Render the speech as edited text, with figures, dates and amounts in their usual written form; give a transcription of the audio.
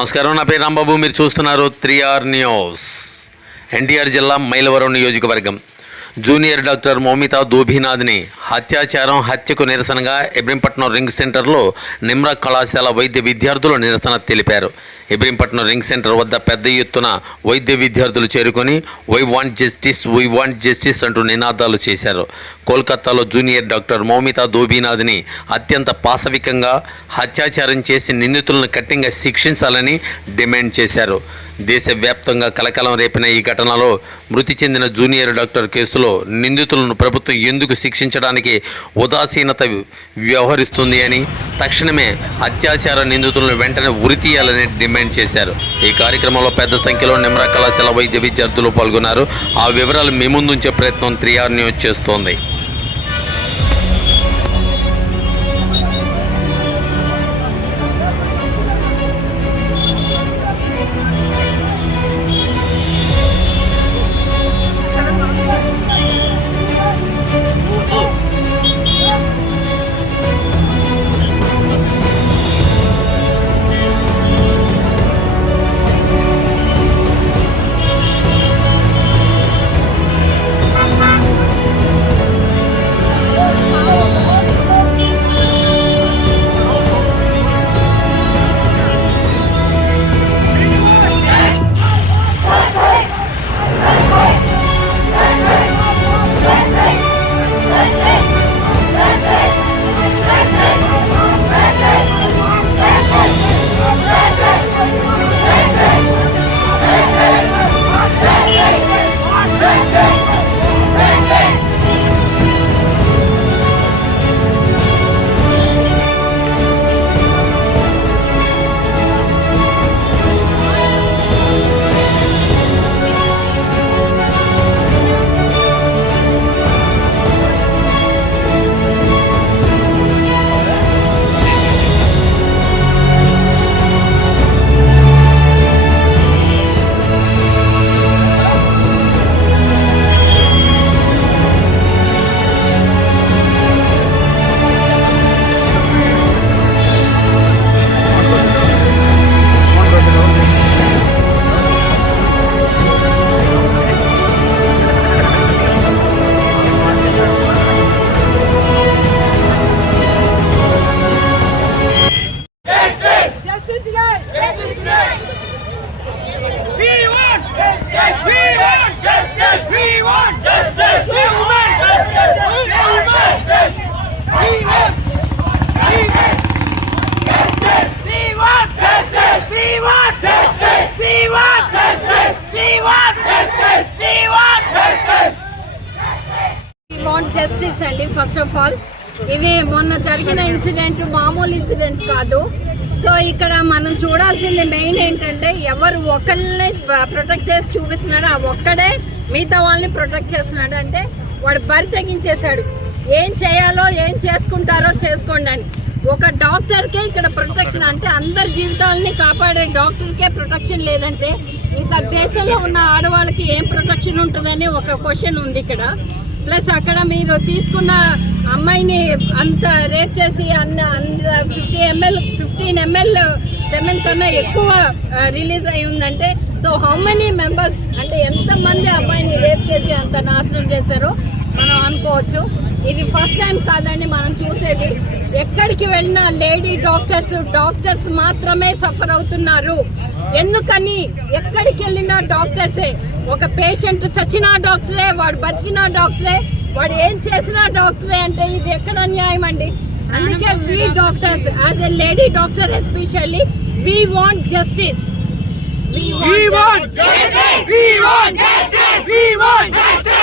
నమస్కారం, నా పేరు రాంబాబు. మీరు చూస్తున్నారు 3R న్యూస్. ఎన్టీఆర్ జిల్లా మైలవరం నియోజకవర్గం జూనియర్ డాక్టర్ మౌమితా దోభినాథ్ని హత్యకు నిరసనగా ఇబ్రహీంపట్నం రింగ్ సెంటర్లో నిమ్రా కళాశాల వైద్య విద్యార్థులు నిరసన తెలిపారు. ఇబ్రహీంపట్నం రింగ్ సెంటర్ వద్ద పెద్ద ఎత్తున వైద్య విద్యార్థులు చేరుకొని వై వాంట్ జస్టిస్ అంటూ నినాదాలు చేశారు. కోల్కతాలో జూనియర్ డాక్టర్ మౌమితా దోభినాథ్ని అత్యంత పాశవికంగా అత్యాచారం చేసి నిందితులను కఠినంగా శిక్షించాలని డిమాండ్ చేశారు. దేశవ్యాప్తంగా కలకలం రేపిన ఈ ఘటనలో మృతి చెందిన జూనియర్ డాక్టర్ కేసులో నిందితులను ప్రభుత్వం ఎందుకు శిక్షించడానికి ఉదాసీనత వ్యవహరిస్తుంది అని, తక్షణమే అత్యాచార నిందితులను వెంటనే ఉరితీయాలని డిమాండ్ చేశారు. ఈ కార్యక్రమంలో పెద్ద సంఖ్యలో నిమ్రా కళాశాల వైద్య విద్యార్థులు పాల్గొన్నారు. ఆ వివరాలు మీ ముందుంచే ప్రయత్నం 3R న్యూస్ చేస్తోంది. జస్టిస్ అండి. ఫస్ట్ ఆఫ్ ఆల్ ఇది మొన్న జరిగిన ఇన్సిడెంట్ మామూలు ఇన్సిడెంట్ కాదు. సో ఇక్కడ మనం చూడాల్సింది మెయిన్ ఏంటంటే ఎవరు ఒకళ్ళని ప్రొటెక్ట్ చేసి చూపిస్తున్నాడు, ఆ ఒక్కడే మిగతా వాళ్ళని ప్రొటెక్ట్ చేస్తున్నాడు. అంటే వాడు బరి తెగించేశాడు. ఏం చేయాలో ఏం చేసుకుంటారో చేసుకోండి అని. ఒక డాక్టర్కే ఇక్కడ ప్రొటెక్షన్ అంటే అందరి జీవితాలని కాపాడే డాక్టర్కే ప్రొటెక్షన్ లేదంటే ఇంకా దేశంలో ఉన్న ఆడవాళ్ళకి ఏం ప్రొటెక్షన్ ఉంటుందని ఒక క్వశ్చన్ ఉంది ఇక్కడ. ప్లస్ అక్కడ మీరు తీసుకున్న అమ్మాయిని అంత రేప్ చేసి 15 ml సెమెన్ కన్నా ఎక్కువ రిలీజ్ అయి ఉందంటే సో హౌ మెనీ మెంబర్స్ అంటే ఎంతమంది అమ్మాయిని రేప్ చేసి అంత నాశనం చేశారో మనం అనుకోవచ్చు. ఇది ఫస్ట్ టైం కాదని మనం చూసేది. ఎక్కడికి వెళ్ళినా లేడీ డాక్టర్స్ మాత్రమే సఫర్ అవుతున్నారు. ఎందుకని ఎక్కడికి వెళ్ళినా డాక్టర్సే. ఒక పేషెంట్ చచ్చినా డాక్టరే, వాడు బతికినా డాక్టరే, వాడు ఏం చేసినా డాక్టరే. అంటే ఇది ఎక్కడ న్యాయం అండి? అందుకే we doctors as a lady doctor especially we want justice. We want justice! We want justice! We want justice!